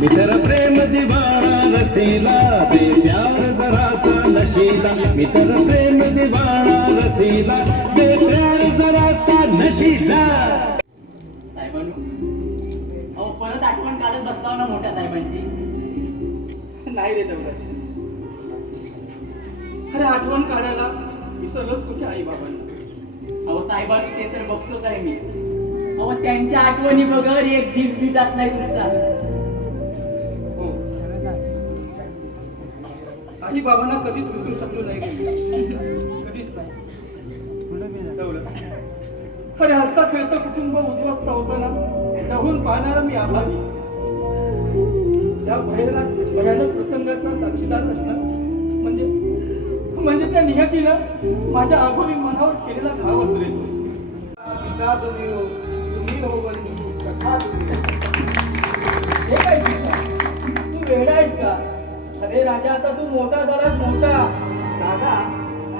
मित्र प्रेम दीवाना रसीला दे प्यार जरा सा नशीला मित्र प्रेम दीवाना रसीला दे प्यार जरा सा नशीला. साहेबांनो, अहो परत आठवण काढत बसलाव ना मोठ्या साहेबांची. नाही रे तेवढं. अरे आठवण काढायला विसरलोच कुठे आई बाबांचं. अहो साहेबांनी ते तर बघतोच आहे मी. अहो त्यांच्या आठवणी बगर एक दिस बी जात नाही तुमचा. आई बाबांना कधीच विसरू शकलो नाही, कधीच नाही. अरे हसता खेळतं कुटुंब उद्ध्वस्त होतं ना, जाऊन पाहणारा मी आभारी. त्या भयानक प्रसंगाचा साक्षीदार असणं म्हणजे त्या नियतीनं माझ्या आगोरी मनावर केलेला घाव असले. हे काय शिक्षा? तू वेडा आहेस का? अरे राजा, आता तू मोठा झालास, मोठा. दादा,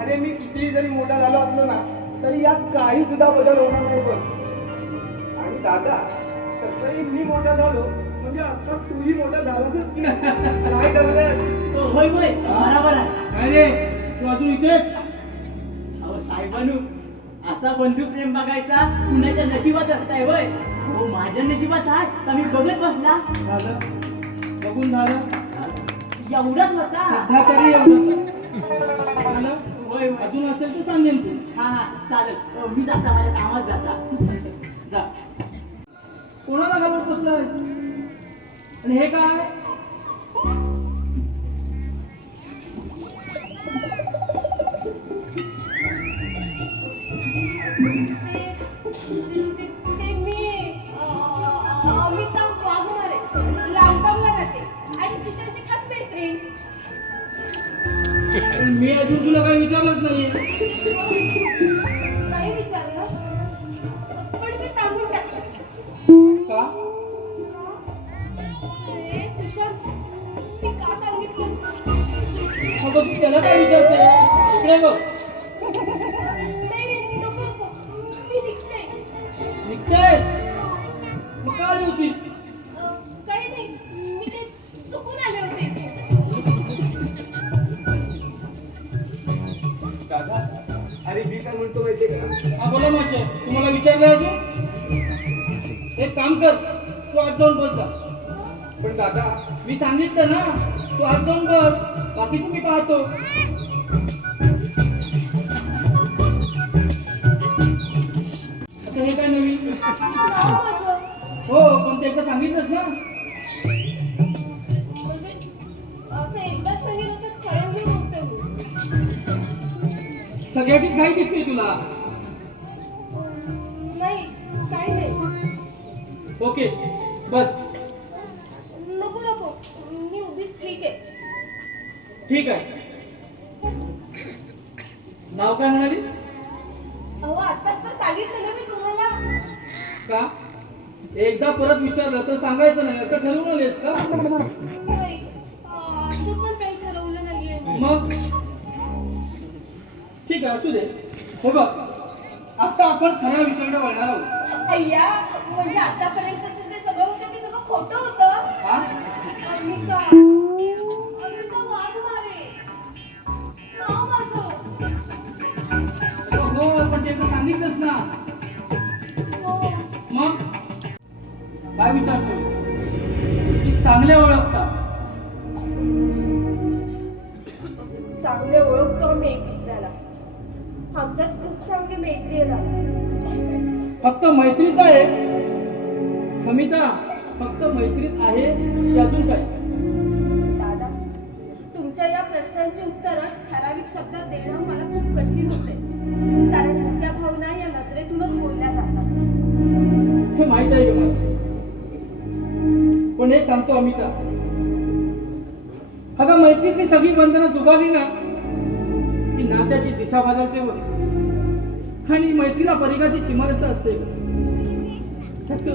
अरे मी कितीही जरी मोठा झालो असलो ना तरी यात काही सुद्धा बदल होणार नाही बघ. आणि दादा, तसंही मी मोठा झालो म्हणजे आता तूही मोठा झालासच. काय ठरलंय? होय होय, बरोबर आहे. अरे तू अजून इथेच? अहो साहेबांनो, असा बंधू प्रेम बघायचा कुणाच्या नशिबात असताय होय. हो माझ्या नशिबात आहे तर मी बघत बसला. झालं, बघून झालं. एवढाच होता सध्या तरी एवढंच झालं. होय, अजून असेल तर सांगेन तू. हा चालेल. मी जाता, माझ्या कामात जाता. जा. कोणाला घालत बसलाय? आणि हे काय? मी अजून तुला काही विचारलंच नाहीये. नाही विचारलं, पण मी सांगून टाकलं. का? अरे सुशांत, मी का सांगितलं? मग तू त्याला काय विचारते? इकडे बघ. नाही नको नको, मी निघते. निघतेस? मग का आली होती? काही नाही, मी ते चुकून आले होते. दादा, अरे मी काय म्हणतो माहितीये का? हा बोला माशे, तुम्हाला विचारलं अजून? एक काम कर, तू आज जाऊन बस जा. पण दादा, मी सांगितलं ना, तू आज जाऊन बस, बाकी तुम्ही पाहतो. आता हे काय नवीन? नाव माझं. हो, पण ते एकदा सांगितलंच ना. म्हणजे असं एकदाच सांगेल असं ठरवलं नव्हतं मी. सगळ्याचीच घाई दिसते तुला. नाही, काही नाही. ओके, बस. नको नको, मी उभीच ठीक आहे. ठीक आहे. नाव काय म्हणाली? अहो आत्ताच तर सांगितलं ना मी तुम्हाला. का? एकदा परत विचारलं तर सांगायचं नाही असं ठरवून आलेस का? नाही, असं पण काही ठरवलं नाहीये. मग ठीक आहे, असू दे. हे बघ, आता आपण खऱ्या विषयाकडे वळणार आहोत. अय्या, म्हणजे आतापर्यंत जे सगळं होतं ते सगळं खोटं होतं. हा? अमिता वाघमारे नाव माझं. हो, पण ते तर सांगितलंच ना. हो. मग काय विचारतो? चांगले ओळखता? चांगले ओळखतो आम्ही एक दुसऱ्याला. आमच्यात खूप चांगली मैत्री आहे. फक्त मैत्रीच आहे? समिता, फक्त मैत्रीच आहे की अजून काय? दादा, तुमच्या या प्रश्नांची उत्तरं ठराविक शब्दात देणं मला खूप कठीण होते. कारण तुमच्या भावना या नजरेतूनच बोलल्या जातात. हे माहित आहे का मला? पण एक सांगतो अमिता, अगं मैत्रीतली सगळी बंधनं दुखावली ना की नात्याची दिशा बदलते बघ. आणि मैत्रीला परिघाची सीमारेषा असते.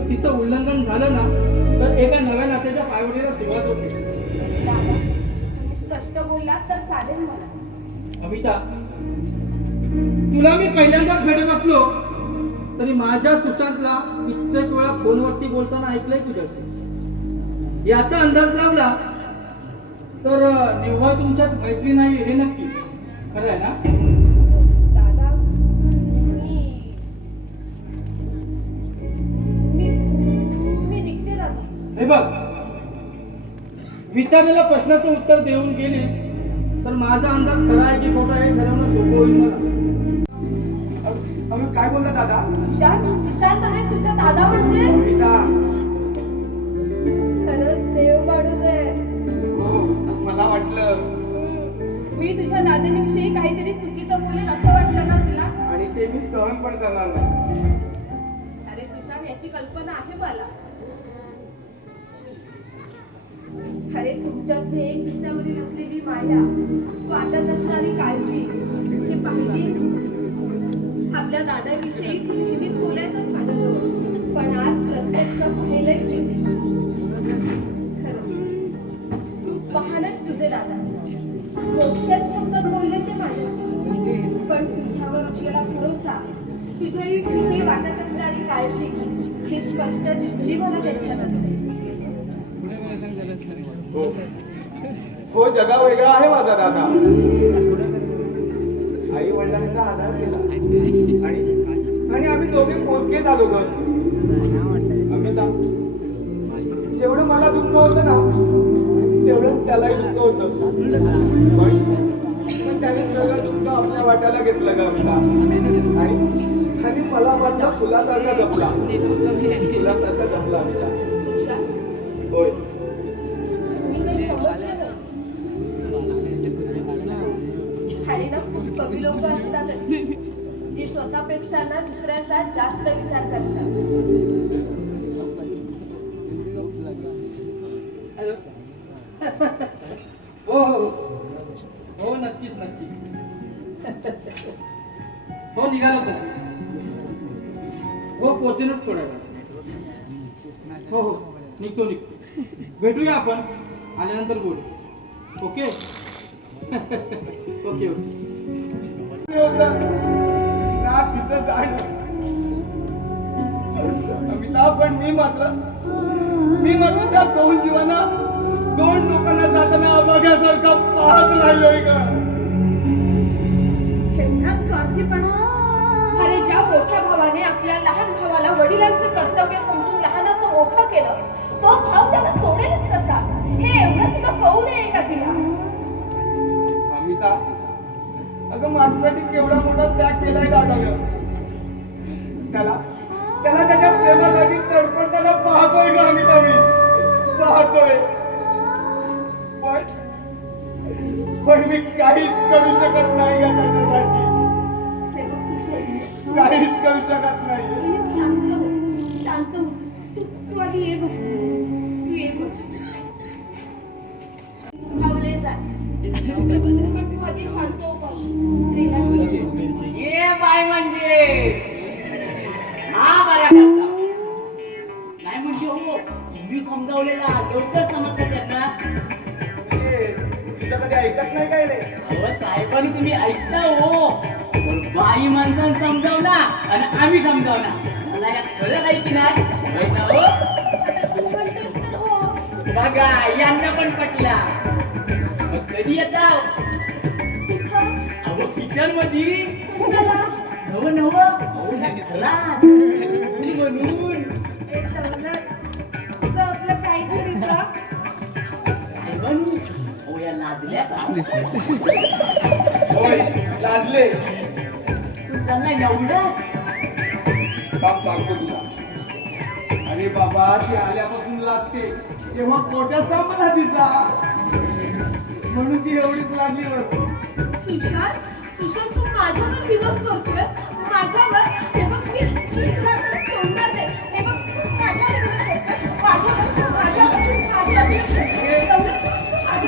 तिचं उल्लंघन झालं ना तर एका नव्या नात्याच्या पायवडीला सुरुवात होते. दादा तुम्ही स्पष्ट बोललात तर चालेल मला. अमिता, तुला मी पहिल्यांदाच भेटत असलो तरी माझ्या सुशांतला कित्येक वेळा फोनवरती बोलताना ऐकलंय तुझ्याशी. याचा अंदाज लावला तर निव्वळ तुमच्यात मैत्री नाही हे नक्की. खरं आहे ना? दादा मी निघते दादा. हे बघ, विचारलेल्या प्रश्नाचं उत्तर देऊन गेलीस तर माझा अंदाज खरा आहे की खोटा आहे ठरवणं सोपं होईल मला. काय बोलला दादा? सुशांत आहे तुझा दादा म्हणजे? अमिता, खरंच देव माणूस आहे. हो मला वाटलं. मी तुझ्या दादांविषयी काहीतरी चुकीचं बोलेन असं वाटलं ना तुला? आणि ते मी सहन पण करणार नाही. अरे सुशांत याची कल्पना आहे मला. अरे तुमच्यात एक दुसऱ्यावरील असलेली माया, वाटत असणारी काळजी हे पाहिजे. आपल्या दादाविषयी तू नेहमीच बोलायचंच माझ्याजवळ, पण आज प्रत्यक्ष पाहिलंय तुम्ही. खरं तू पाहणच तुझे दादा मोठ्याच शब्दात बोलले ते माझ्याशी, पण तुझ्यावर असलेला भरोसा, तुझ्याविषयी वाटत असणारी काळजी ही स्पष्ट दिसली मला त्यांच्यामध्ये. हो जगा वेगळा आहे माझा दादा. आई वडिलांचा आधार केला आणि आम्ही दोघे पोरके झालो ग. अमिता, जेवढं मला दुःख होतं ना तेवढंच त्यालाही दुःख होतं. पण त्याने सगळं दुःख आपल्या वाट्याला घेतलं ग अमिता. आणि मला माझ्या फुलासारखा जपला. फुलासारखा जपला अमिता. होय. मी काही समजलं नाही. खाली ना खूप कमी लोक असतात अशी, जी स्वतःपेक्षा ना दुसऱ्यांचा जास्त विचार करतात. हो हो हो, नक्कीच नक्की. हो निघालो तर. हो पोचेनच थोड्या वेळा. हो हो निघतो. भेटूया आपण आल्यानंतर बोलू. Okay okay okay. ना तिचं जाण अमिता, पण मी मात्र त्या दोन जीवांना, दोन लोकांना जाताना अभाग्यासारखा पाहत राहिलोय का. एवढा स्वार्थीपणा. अरे ज्या मोठ्या भावाने आपल्या लहान भावाला वडिलांचं कर्तव्य समजून लहानाचं मोठं केलं, तो भाव त्याला सोडेलच कसा? हे एवढं सुद्धा कळू नये का तिला? अमिता, अगं माझ्यासाठी केवढा मोठा त्याग केलाय दादानं. त्याला त्याच्या प्रेमासाठी तडपडताना पाहतोय का अमिता? मी पाहतोय, पण मी काहीच करू शकत नाही का त्याच्यासाठी. हे बघ सुशेष, काहीच करू शकत नाही. तू शांत हो, शांत हो. तू आधी ये बघ. तू ये बघ. दुखावले जाय, पण तू आधी शांत हो बघ. Relax हो. ये बाय म्हणजे हा बऱ्या करता नाही म्हणजे हो. मी समजावलेला लवकर समजतं त्यांना. तुझं कधी ऐकत नाही काय रे? अहो साहेबांनी तुम्ही ऐकता हो, पण बाई माणसानं समजावला आणि आम्ही समजावला. मला या खरं नाही की नाही माहित ना हो. आता तू म्हणतोस तर हो. बघा यांना पण पटला. मग कधी येता? कुठं? अहो किचन मध्ये. कशाला? नव नव म्हणून एक सवलत. तुझं आपलं काहीतरी सांग. साहेबांनी अहो या लाजल्या का? होय, लाजले. तू चालला एवढा बाप सांगतो तुला. अरे बाबा, ती आल्यापासून लाजते तेव्हा पोटात सापडला तिचा, म्हणून ती एवढीच लागली होती. सुशांत, सुशांत तू माझ्यावर विरोध करतोय. माझ्यावर हे बघ, मी तुला तर सोडणार नाही. हे बघ, तू माझ्यावर विरोध करतोय. माझ्यावर.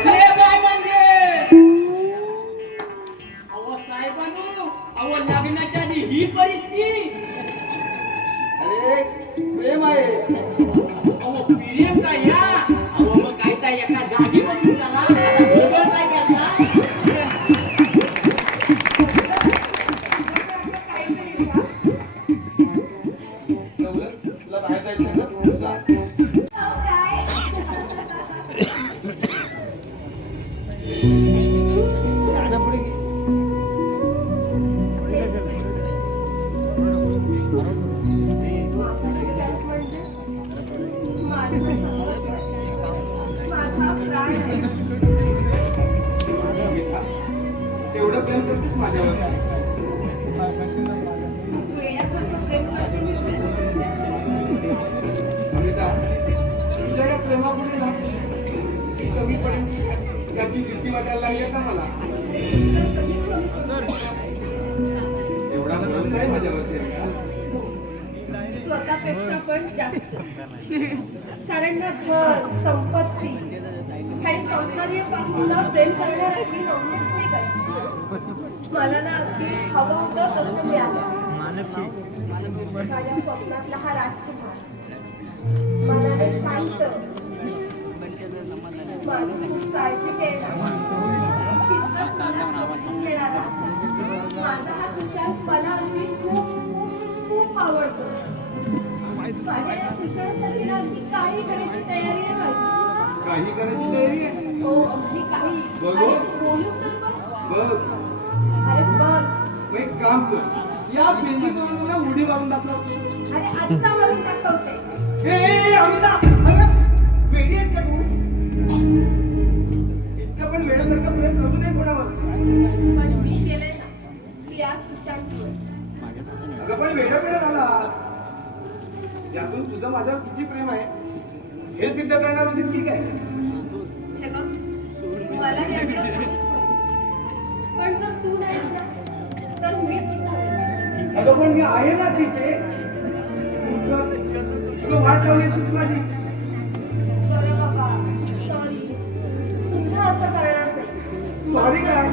ये बाय तेवढं प्रेम करतेस माझ्यावर अमिता, तुझ्या या प्रेमापुढे ना ती कमी पडेल याची भीती वाटायला लागली का मला? एवढा प्रेम आहे माझ्यावरती स्वतःपेक्षा पण जास्त. कारण ना घर, संपत्ती काही सौंदर्य पाहून ना प्रेम करण्याची नवनीच नाही करायची. मला ना अगदी हवं होतं तसं मिळालं. माझ्या स्वप्नातला हा राजकुमार मनाने शांत, माझी खूप काळजी घेणारा, तितकंच मला समजून घेणारा माझा हा सुशांत मला अगदी खूप खूप खूप आवडतो. माझ्या या सुशांतसाठी ना अगदी काही करायची तयारी आहे माझी. काही करायची तयारी आहे? हो, अगदी काही. बघू. अरे तू बोलून तर बघ. बघ, अरे बघ. मग एक काम कर, या पेशीतून तुला उडी मारून दाखव. अरे आत्ता मारून दाखवते. ए अमिता, अगं वेडी आहेस का तू? इतकं पण वेड्यासारखं प्रेम करू नये कोणावर. पण मी केलंय ना, की या सुशांतवर. अगं पण वेडा झाला. यातून तुझं माझ्यावर किती प्रेम आहे हे सिद्ध करणार होतीस की काय? हे बघ, मला हे आपलं खुशीच नाही. पण जर तू नाहीस ना, तर मी सुद्धा नाही. अगं पण मी आहे ना तिथे. तुझं वाट लावली तूच माझी. बरं बाबा, सॉरी. पुन्हा असं करणार नाही. सॉरी काय?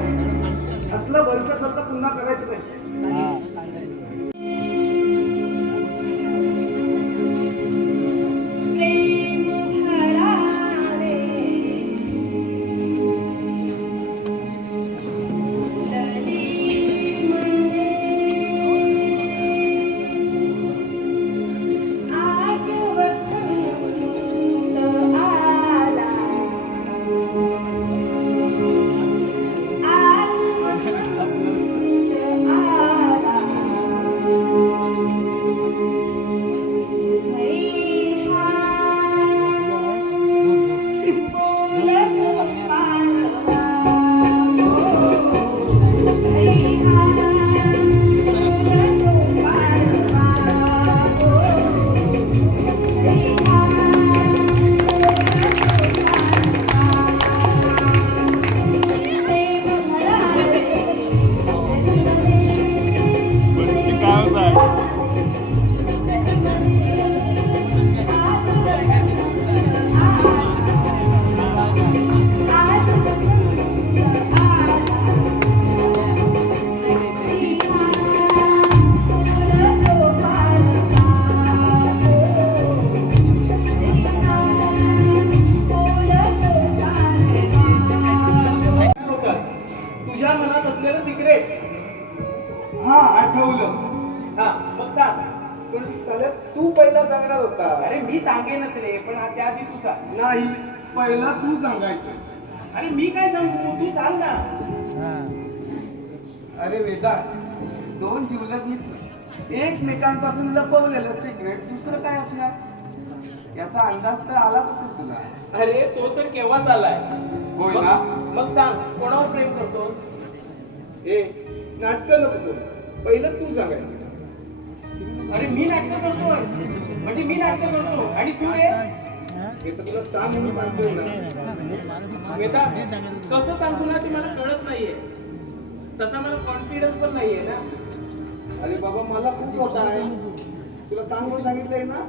असलं बरकत आता पुन्हा करायचं नाही. प्रेम भरावे लली मने आज वसंत आला, आज वसंत आला. तुझ्या मनात असलेलं सिक्रेट. हा आठवलं. हा मग सांग. पण सलग तू पहिला सांगणार होता. अरे मी सांगेनच रे, पण त्याआधी तू सांग. नाही, पहिला तू सांगायचं. अरे मी काय सांगू, तू सांग ना. अरे वेदा, दोन जिवलग मित्र एकमेकांपासून लपवलेलं सिक्रेट दुसरं काय असणार याचा अंदाज तर आलाच असेल तुला. अरे तो तर केव्हाच आलाय. होय ना? मग सांग, कोणावर प्रेम करतो? ए नाटकं नको करू. पहिलं तू सांगायचं. अरे मी नाटक करतोय म्हणजे मी नाटक करतो आणि तू रे? हे तर तुला सांग म्हणून सांगतोय ना. बेटा कसं सांगू ना ते मला कळत नाहीये. तसा मला कॉन्फिडन्स पण नाहीये ना. अरे बाबा मला खूप मोठा आहे. तुला सांग म्हणून सांगितलंय ना,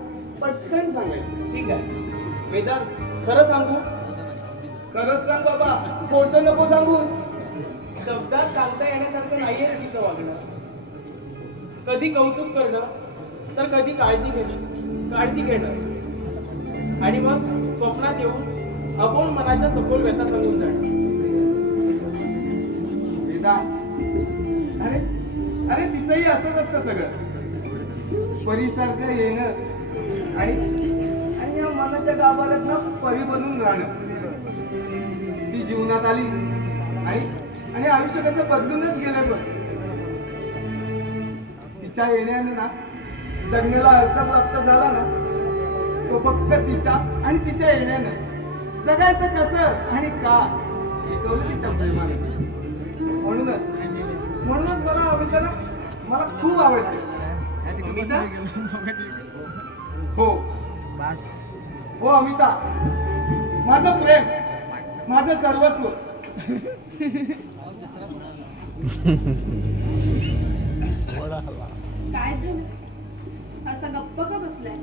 पटकन सांगायचं. ठीक आहे वेदांत, खरं सांगू? खरंच सांग बाबा, खोटं नको सांगू. शब्दात सांगता येण्यासारखं नाहीये रे तिचं वागणं. कधी कौतुक करणं तर कधी काळजी घेणं आणि मग स्वप्नात येऊन अबोल मनाच्या सखोल व्यथा सांगून जाणं. वेदा, अरे अरे तिथंही असंच असतं सगळं. परीसारखं येणं आणि आणि या मला आजूबाजूच्या गावात ना परी बनून राहणं. ती जीवनात आली आणि आयुष्य कसं बदलूनच गेलं बघ. तिच्या येण्याने ना जगण्याला अर्थ प्राप्त झाला ना तो फक्त तिच्या आणि तिच्या येण्यानं. जगायचं कसं आणि का शिकवलं तिच्या प्रेमाने. म्हणूनच मला अमिता ना मला खूप आवडते. अमिता? हो हो अमिता, माझं प्रेम, माझं सर्वस्व. काय झालं असा गप्प का बसलाय?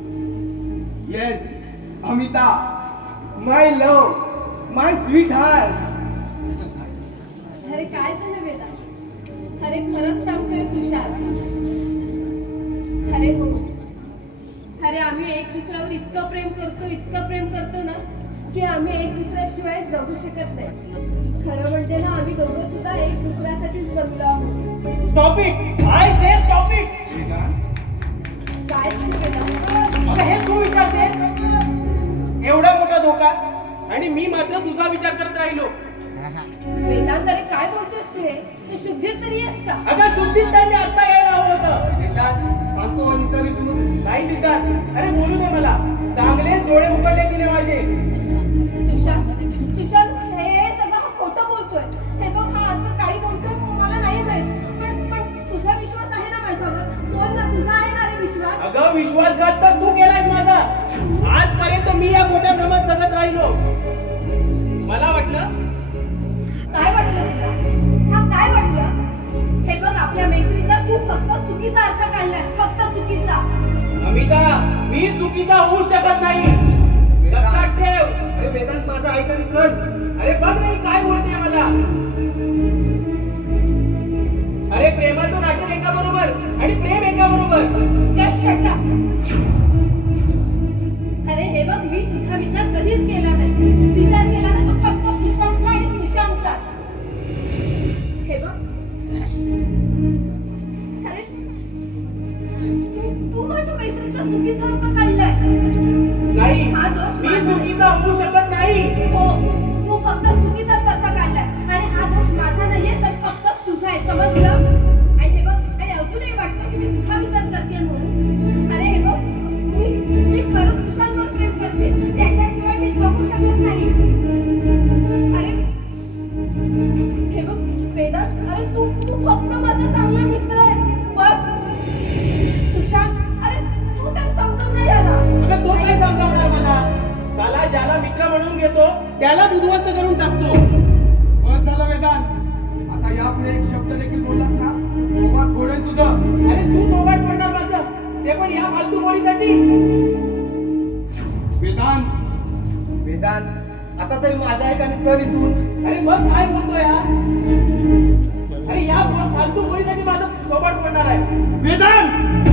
येस अमिता, माय लव, माय स्वीट हार्ट. अरे काय झालं वेदा? अरे खरंच सांगतोय सुशांत. अरे हो, अरे आम्ही एक दुसऱ्यावर इतकं प्रेम करतो ना की आम्ही एक दुसऱ्याशिवाय जगू शकत नाही. खरं म्हणजे ना आम्ही दोघं सुद्धा एक दुसऱ्यासाठीच बनलो आहोत. Stop it, I say stop it. काय झालं वेदा? अगं हे तू विचारते? एवढा मोठा धोका आणि मी मात्र तुझा विचार करत राहिलो. वेदांत अरे काय बोलतोस तू? हे तू शुद्धीत तरी आहेस का? अगं सुद्धित त्यांनी आता यायला हवं होतं. सांगतो आणि तरी तू नाही सिद्धार्थ, अरे बोलू दे मला. चांगले डोळे उघडले तिने माझे. सुशांत हे सगळं हा खोटं बोलतोय. हे बघ हा असं काही बोलतोय मला नाही माहित. पण तुझा विश्वास आहे ना माझ्यावर? बोल ना, तुझा आहे ना रे विश्वास? अगं विश्वासघात तर तू केलाय माझा. आजपर्यंत मी या खोट्या भ्रमात जगत राहिलो. मला वाटलं काय वाटलं तुला? हा काय वाटलं? हे बघ आपल्या मैत्रीचा तू फक्त चुकीचा अर्थ काढलास, फक्त चुकीचा. अमिता, मी चुकीचा होऊ शकत नाही. लक्षात ठेव. अरे वेदांत माझं ऐकून चल. अरे बघ नाही काय बोलते मला. अरे प्रेमाचं नाटक एका बरोबर आणि प्रेम एका बरोबर. Just shut up. अरे हे बघ मी तुझा विचार कधीच केला नाही. विचार केला ना तो फक्त सुशांतचा आणि सुशांतचा. हे बघ अरे तू माझ्या मैत्रीचा चुकीचा अर्थ काढलाय. नाही, हा दोष मी माझा चुकीचा होऊ शकत नाही. हो, तू फक्त चुकीचाच अर्थ काढलाय आणि हा दोष माझा नाहीये तर फक्त तुझा आहे, समजलं? आणि हे बघ आणि अजूनही वाटतं की मी तुझा विचार करते म्हणून. अरे हे बघ मी खरंच सुशांतवर प्रेम करते. त्याच्याशिवाय मी जगू शकत नाही. अरे हे बघ वेदांत, अरे तू फक्त माझा चांगला मित्र आहेस बस. सुशांत अरे तू तर समजून नाही आला. अगं तो काय समजावणार मला? त्याला ज्याला मित्र म्हणून घेतो त्यालाच उद्ध्वस्त करून टाकतो. बस झालं वेदांत. आता यापुढे एक शब्द देखील बोललास ना मोबाईल फोडेल तुझं. अरे तू तोबाट पडणार माझं, ते पण या फालतू गोळीसाठी. वेदांत आता तरी माझं ऐक आणि चल इथून. अरे मग काय बोलतोय हा? अरे या फालतू गोळीसाठी माझं तोबाट पडणार आहे. वेदांत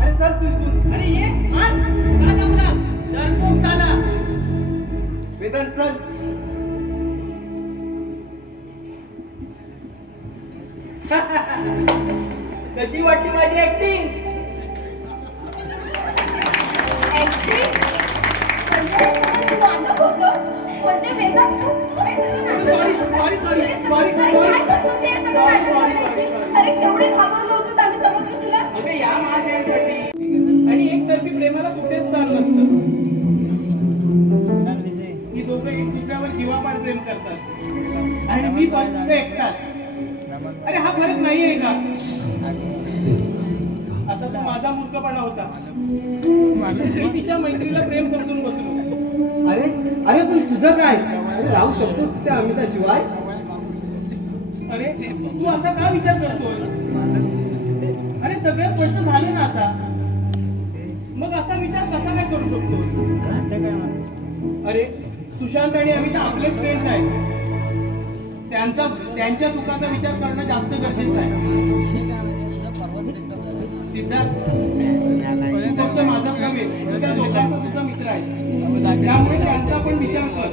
अरे चल तू इथून. अरे ये मान का जमला डरपोक झाला. वेदांत चल. कशी वाटली माझी ऍक्टिंग? Acting? म्हणजे हे सगळं तू नाटक होतं? म्हणजे वेदांत तू हे सगळं नाटक करतोस? Sorry. अरे काय करतोस ते हे सगळं नाटक करायची? अरे केवढे घाबरलो होतो आम्ही, समजलं तुला? अगं या महाशयांसाठी आणि एकतर्फी प्रेमाला कुठेच स्थान नसतं. ही दोघं एक दुसऱ्यावर जीवापाड प्रेम करतात आणि मी फक्त एकटाच. अरे हा फरक नाहीये का? आता तो माझा मूर्खपणा होता. मी तिच्या मैत्रीला प्रेम समजून बसलो. अरे पण तुझं काय? अरे राहू शकतो त्या अमिताशिवाय. अरे तू असा का विचार करतोय? अरे सगळं स्पष्ट झालं ना आता. मग असा विचार कसा काय करू शकतो? अरे सुशांत आणि अमिता आपले फ्रेंड्स आहेत. त्यांच्या सुखाचा विचार करणं जास्त गरजेचं आहे. सिद्धार्थ फक्त माझा कमी तर त्या लोकांचा सुद्धा मित्र आहे. त्यामुळे त्यांचा पण विचार कर.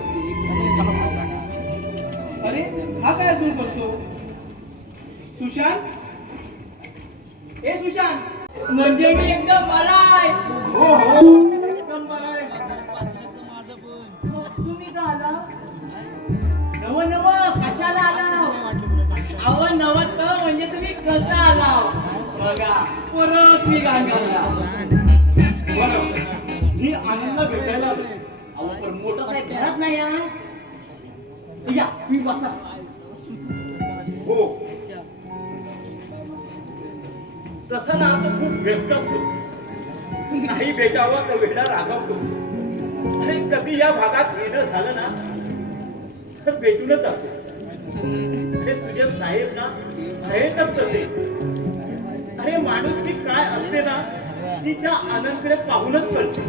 अरे हा काय अजून करतो? सुशांत, ए सुशांत, म्हणजे मी एकदम बरा आहे. हो एकदम बरं आहे. तुम्ही का आला नव नव कशाला आला अव नवत म्हणजे तुम्ही कसं आला बघा परत मी गांगारला मी आनंद भेटायला आलो. अहो पण मोठं काही घरात नाही हा. या तुम्ही बसा हो तसं ना तो खूप व्यस्त असतो नाही भेटावं तर वेडा रागावतो आणि कधी या भागात येणं झालं ना तर भेटूनच जातो अरे तुझे साहेब ना आहेतच तसे अरे माणूस ती काय असते ना ती त्या आनंदकडे पाहूनच कळते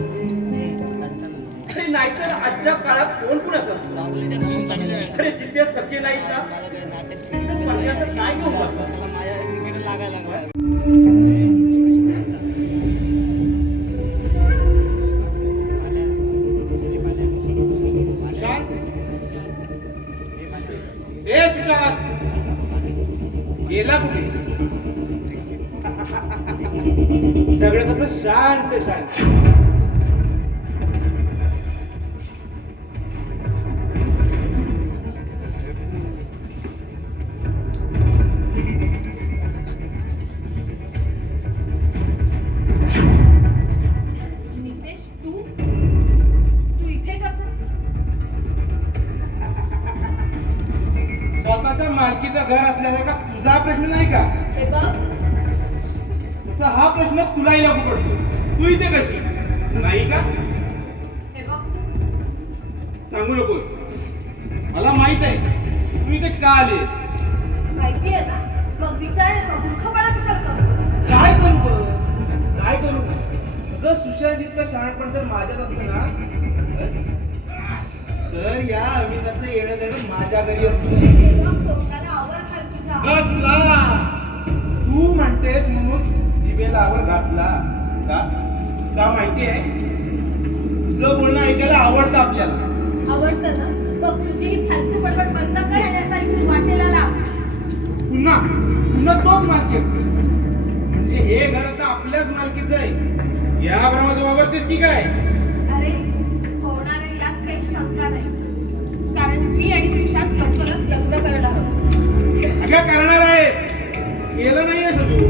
अरे नाहीतर आजच्या काळात कोण कुणाचं असतं अरे जिथे सख्य नाही का तिथे पर्याचं काय घेऊन जातो सुशांत ए सुशांत गेला कुठे सगळं कसं शांत शांत नितेश तू इथे कसं स्वतःच्या मालकीचं घर असल्यासारखा तुझा प्रश्न नाही का हे बघ तसा हा प्रश्न तुलाही लागू पडतो तू इथे कशी नाही का हे बघ तू सांगू नकोस मला माहित आहे तू इथे का आलीस माहिती आहे ना मग विचार मूर्खपणा कशाला करतो काय करू बरं? काय करू जर सुशांत इतकं शहाणपण जर माझ्यात असतं ना तर या अमिताचं येणं जाणं माझ्या घरी असतं हे बघ तोंडाला आवर घाल तुझ्या घातला तू म्हणतेस म्हणून जिभेला आवर घातला का का माहिती आहे तुझं बोलणं ऐकायला आवडतं आपल्याला आवडतं ना मग तुझी ही फालतू बडबड बंद कर आणि आता इथून वाटेला लाव पुन्हा पुन्हा तोच मालकी म्हणजे हे घर आता आपल्याच मालकीचं आहे या भ्रमात वावरतेस की काय अरे होणार आहे यात काही शंका नाही कारण मी आणि सुशांत लवकरच लग्न करणार आहोत अगं करणार आहेस केलं नाहीयेस तू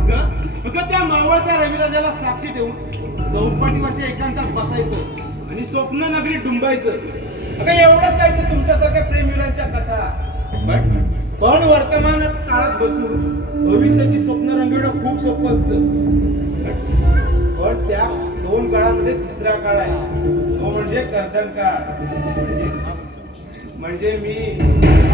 अगं त्या मावळत्या रविराजाला साक्षी ठेवून चौपाटीवरच्या एकांतात बसायचं आणि स्वप्न नगरीत डुंबायचं अगं एवढंच काय ते तुमच्यासारख्या प्रेमीरांच्या कथा पण वर्तमान काळात बसून भविष्याची स्वप्न रंगविणं खूप सोपं असतं पण त्या दोन काळामध्ये तिसरा काळ आहे तो म्हणजे कर्दन काळ म्हणजे मी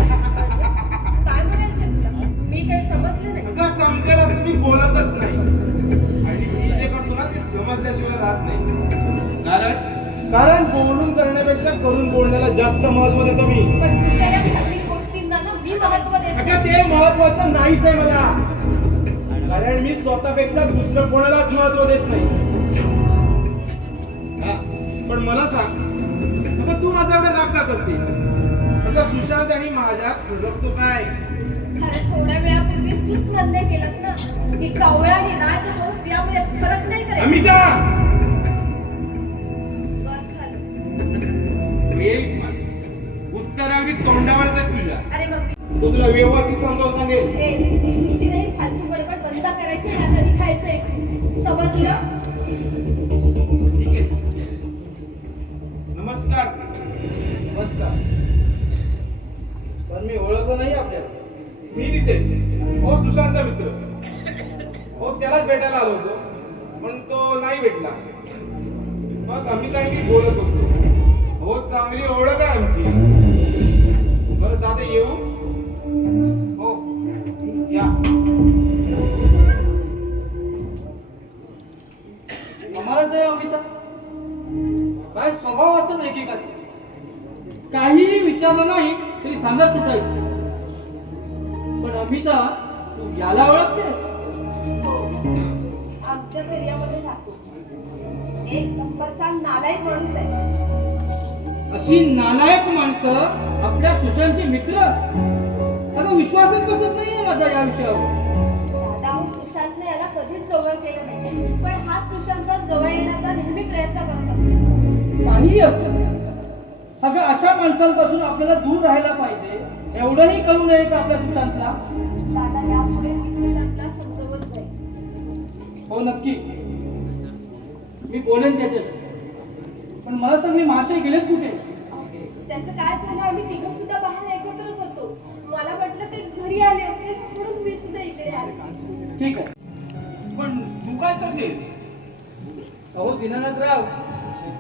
काय म्हणायचं तुला मी काही समजलं नाही अगं समजेल असं मी बोलतच नाही आणि मी जे करतो ना ते समजल्याशिवाय राहत नाही कारण बोलून करण्यापेक्षा करून बोलण्याला जास्त महत्व देतो मी पण तुझ्या या खालील गोष्टींना ना मी महत्व देते अगं ते महत्वाचं नाहीच आहे मला कारण मी स्वतःपेक्षा दुसरं कोणालाच महत्व देत नाही हा, पण मला सांग अगं तू माझा एवढा राग का करतेस अगं सुशांत आणि माझ्यात तो काय अरे थोड्या वेळापूर्वी तूच मान्य केलंस ना की कवळा आणि राजहंस यामुळे फरक नाही करायचा अमिता बस झालं उत्तर अगदी तोंडावरच आहे तुझ्या अरे मग तो तुला व्यवस्थित समजावून सांगेल ए, तुझी नाही फालतू बडबड बंद करायची आणि आता निघायचंय समजलं ठीक आहे नमस्कार नमस्कार पण मी ओळखलो नाही आपल्याला मी तिथे हो सुशांतचा मित्र हो त्यालाच भेटायला आलो होतो पण तो नाही भेटला मग आम्ही काही बोलत होतो हो चांगली ओळख आहे आमची बरं दादा येऊ हो या आम्हालाच आहे अमिता काय स्वभाव असतात एकेकाचे काहीही विचारलं नाही तरी सांगत सुटायचं पण अमिता तू याला ओळखतेस हो आमच्याच एरियामध्ये राहतो एक नंबरचा नालायक माणूस आहे अशी नालायक माणसं आपल्या सुशांतचे मित्र अगं विश्वासच बसत नाहीये माझा या विषयावर दादाहून सुशांतने याला कधीच जवळ केलं नाही पण हा सुशांतचा जवळ येण्याचा नेहमी प्रयत्न करत असतो काहीही असतं अगं अशा माणसांपासून आपल्याला दूर राहायला पाहिजे एवढंही करू नये का आपल्या सुशांतला? दादा यापुढे मी सुशांतला समजवत जाईल. हो नक्की, मी बोलेन त्याच्याशी. पण मला सांग, मी महाशय गेलेत कुठे? त्याचं काय झालं, आम्ही तिघं सुद्धा बाहेर एकत्रच होतो. मला वाटलं ते घरी आले असते म्हणून मी सुद्धा इकडे आले. ठीक आहे. पण तू काय करतेस? अहो दीनानाथराव,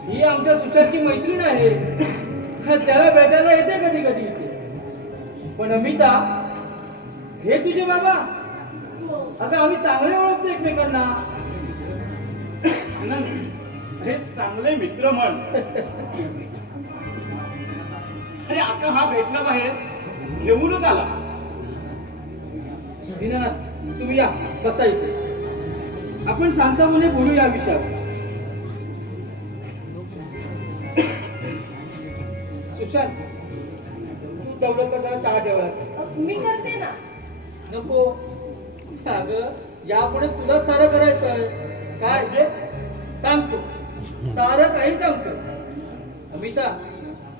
ही आमच्या सुशांतची मैत्रीण आहे. त्याला भेटायला येते कधी कधी इथे. पण अमिता, हे तुझे बाबा? हो. अगं आम्ही चांगले ओळखतो एकमेकांना. आनंद, अरे चांगले मित्र म्हण. अरे आता हा भेटला बाहेर घेऊनच आला. दीनानाथ, तुम्ही या, बसा इथे. आपण शांतपणे बोलू या विषयावर. सुशांत, तू तेवढं का जरा चहा ठेवलास? मी करते ना. नको. अगं यापुढे तुलाच सारं करायचं आहे. काय म्हणजे? सांगतो, सारं काही सांगतो. अमिता,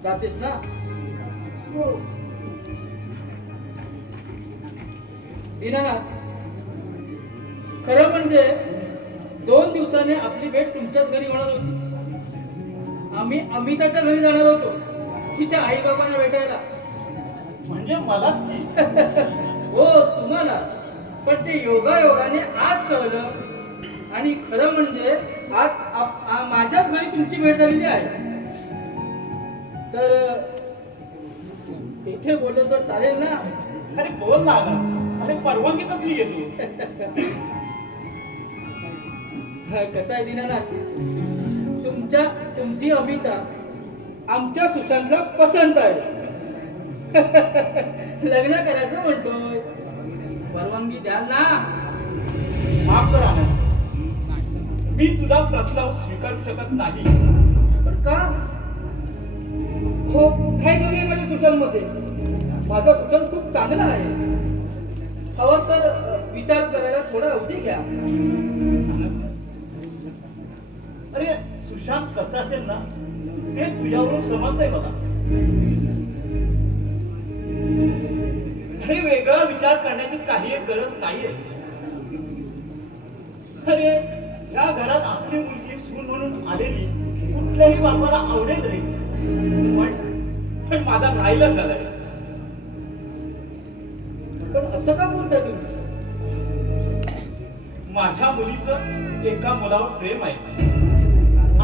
जातेस ना? हो. दीनानाथ, खरं म्हणजे 2 दिवसाने आपली भेट तुमच्याच घरी होणार होती. आम्ही अमिताच्या घरी जाणार होतो, तिच्या आई बाबांना भेटायला. म्हणजे मलाच की. हो, तुम्हाला. पण ते योगायोगाने आज कळलं. आणि खरं म्हणजे आज माझ्याच घरी तुमची भेट झालेली आहे. तर इथे बोललो तर चालेल ना? अरे बोल ना आनंद. अरे परवानगी कसली घेतो? कसं आहे दीनानाथ, तुमची अमिता आमच्या सुशांतला पसंत आहे. लग्न करायचं म्हणतोय. परवानगी द्याल ना? माफ कर आनंद, मी तुझा प्रस्ताव स्वीकारू शकत नाही. पण का? हो, काय कमी आहे माझ्या सुशांतमध्ये? माझा सुशांत खूप चांगला आहे. हवं तर विचार करायला थोडा अवधी घ्या. अरे सुशांत कसं असेल ना, ते तुझ्यावरून समजतंय मला. अरे वेगळा विचार करण्याची काही एक गरज नाहीये. अरे या घरात आपली मुलगी सून म्हणून आलेली कुठल्याही बापाला आवडेल रे. पण माझा राहिला झालाय. पण असं का बोलताय तुम्ही? माझ्या मुलीचं एका मुलावर प्रेम आहे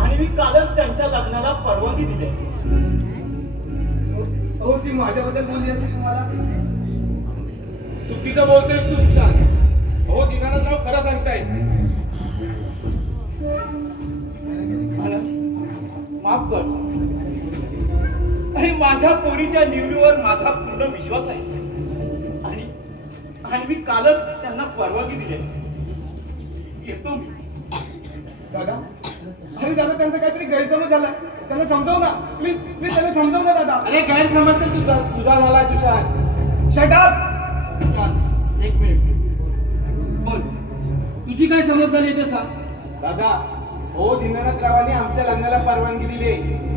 आणि मी कालच त्यांच्या लग्नाला परवानगी दिली. हो, ती माझ्याबद्दल बोलली असते तुम्हाला. चुकीचं बोलतोय तू सुशांत. हो दीनानाथराव खरं सांगताय. माफ कर. अरे माझ्या पोरीच्या निवडीवर माझा पूर्ण विश्वास आहे आणि मी कालच त्यांना परवानगी दिली. येतो मी. दादा, अरे दादा, त्यांचा काहीतरी गैरसमज झाला. त्यांना समजाव ना, प्लीज प्लीज त्यांना समजाव ना दादा. अरे गैरसमज तर तुझा झालाय सुशांत. Shut up. एक मिनिट बोल, तुझी काय समज झाली ते सांग. दादा, हो दीनानाथरावांनी आमच्या लग्नाला परवानगी दिली,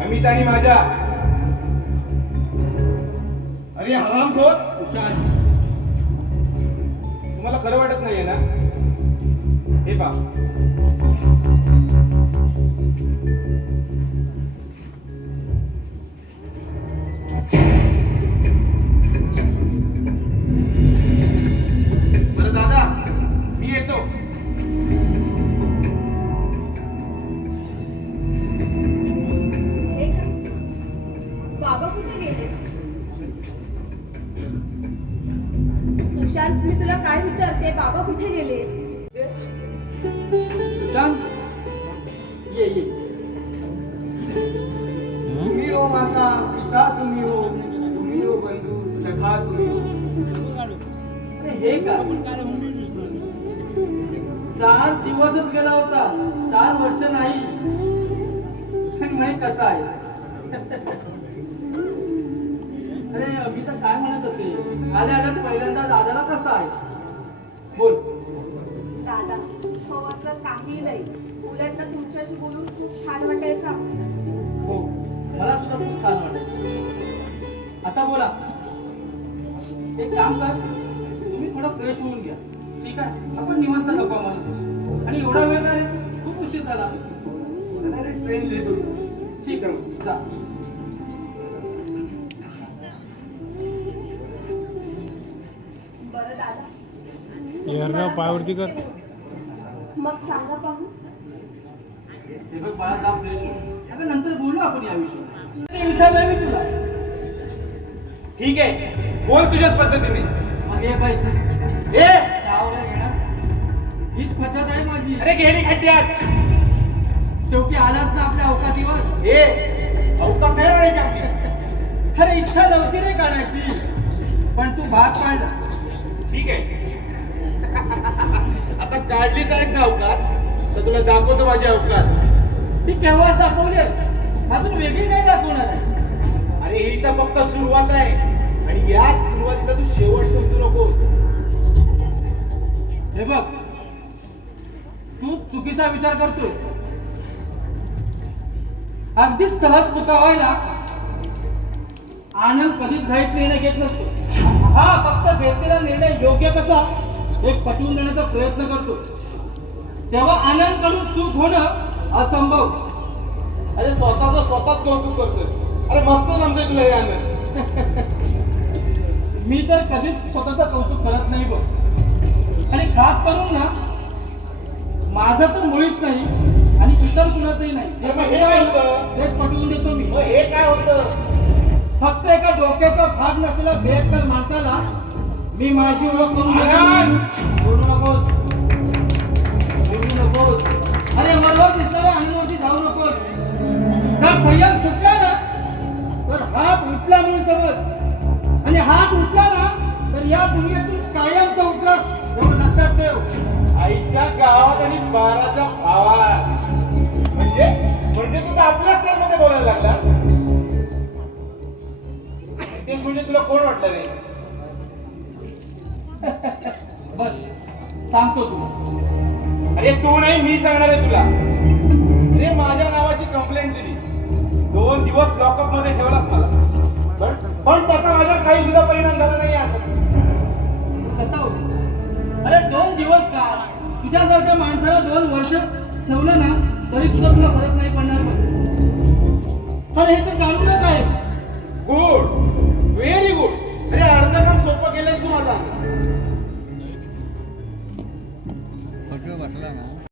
अमित आणि माझ्या. अरे हरामखोर, सुशांत, तुम्हाला खरं वाटत नाहीये ना? हे पा, बरं दादा, मी येतो. हे का? बाबा कुठे गेले? सुशांत, मी तुला काय विचारते, बाबा कुठे गेले? सुशांत, ये ये. तुम्ही हो माता, पिता तुम्ही हो, तुम्ही हो बंधू, सखा तुम्ही हो. अरे हे का? 4 दिवसच गेला होता, 4 वर्ष नाही. आणि म्हणे कसा आहे? अरे अमिता काय म्हणत असेल? आल्याच पहिल्यांदा दादाला कसा आहे बोल. दादा, हो असं काही नाही. उलट ना तुमच्याशी बोलून खूप छान वाटायचं. हो, मला सुद्धा खूप छान वाटायचं. आता बोला, एक काम कर, तुम्ही थोडं फ्रेश होऊन घ्या, ठीक आहे? आपण निवांत गप्पा मारू. आणि एवढा वेळ काय, खूप उशीर झाला. ट्रेन लेट होती. ठीक आहे, जा. बरं दादा, यार पायावरती कर. मग सांगा पाहू. हे बघ बाळा, जा फ्रेश हो. आता नंतर बोलू आपण याविषयी. ते विचारलंय मी तुला. ठीक आहे, बोल तुझ्याच पद्धतीने. मग हे पैसे ए चहा वगैरे घेणार, हीच पद्धत आहे माझी. अरे गेली खड्ड्यात. शेवटी आलास ना आपल्या अवकातीवर. ए अवकाश नाही राहायची आपली. अरे इच्छा नव्हती रे काढायची, पण तू भाग पाडला. ठीक आहे. आता काढलीच आहेस ना अवकाश, तर तुला दाखवतो माझी अवकाश. ती केव्हाच दाखवली आहे, अजून वेगळी नाही दाखवणार आहे. अरे ही तर फक्त सुरुवात आहे, आणि याच सुरुवातीला तू शेवट समजू नको. हे बघ, तू चुकीचा विचार करतोय. अगदीच सहज चुकावायला आनंद कधीच घाईत निर्णय घेत नसतो. हा फक्त घेतलेला निर्णय योग्य कसा हे पटवून देण्याचा प्रयत्न करतो. तेव्हा आनंद कडून चूक होणं असंभव. अरे स्वतःच स्वतःच कौतुक करतोस. अरे मस्त जमतंय तुला हे आनंद. मी तर कधीच स्वतःचं कौतुक करत नाही बघ. आणि खास करून ना, माझं तर मुळीच नाही आणि इतर कुणाचंही नाही. जे मग हे काय सत्य आहे, होतं? तेच पटवून देतो मी. मग हे काय होतं? फक्त एका डोक्याचा भाग नसलेला बेअक्कल माणसाला मी माझी ओळख करून आनंद! बोलू नकोस, बोलू नकोस. अरे वरवर दिसणाऱ्या आनंदवरती जाऊ नकोस. जर संयम सुटला ना, तर हात उठला म्हणून समज. आणि हात उठला ना, तर या दुनियेतून कायमचा उठलास एवढं लक्षात ठेव. आईच्या गावात आणि बाराच्या भावात. म्हणजे म्हणजे तू तर आपल्या स्टाईल मध्ये बोलायला लागला. तेच म्हणजे तुला कोण वाटलं रे? बस सांगतो तुला. अरे तू नाही, मी सांगणार आहे तुला. अरे माझ्या नावाची कंप्लेंट दिली, 2 दिवस लॉकअप मध्ये ठेवलास मला, पण त्याचा माझ्यावर काही सुद्धा परिणाम झाला नाही आता. कसा होतो? अरे 2 दिवस का, तुझ्यासारख्या माणसाला 2 वर्ष ठेवलं ना, तरी सुद्धा तुला फरक नाही पडणार. अरे हे तर जाणूनच आहे. Good, very good. अरे अर्ध काम सोपं केलंय तू माझा. बसला ना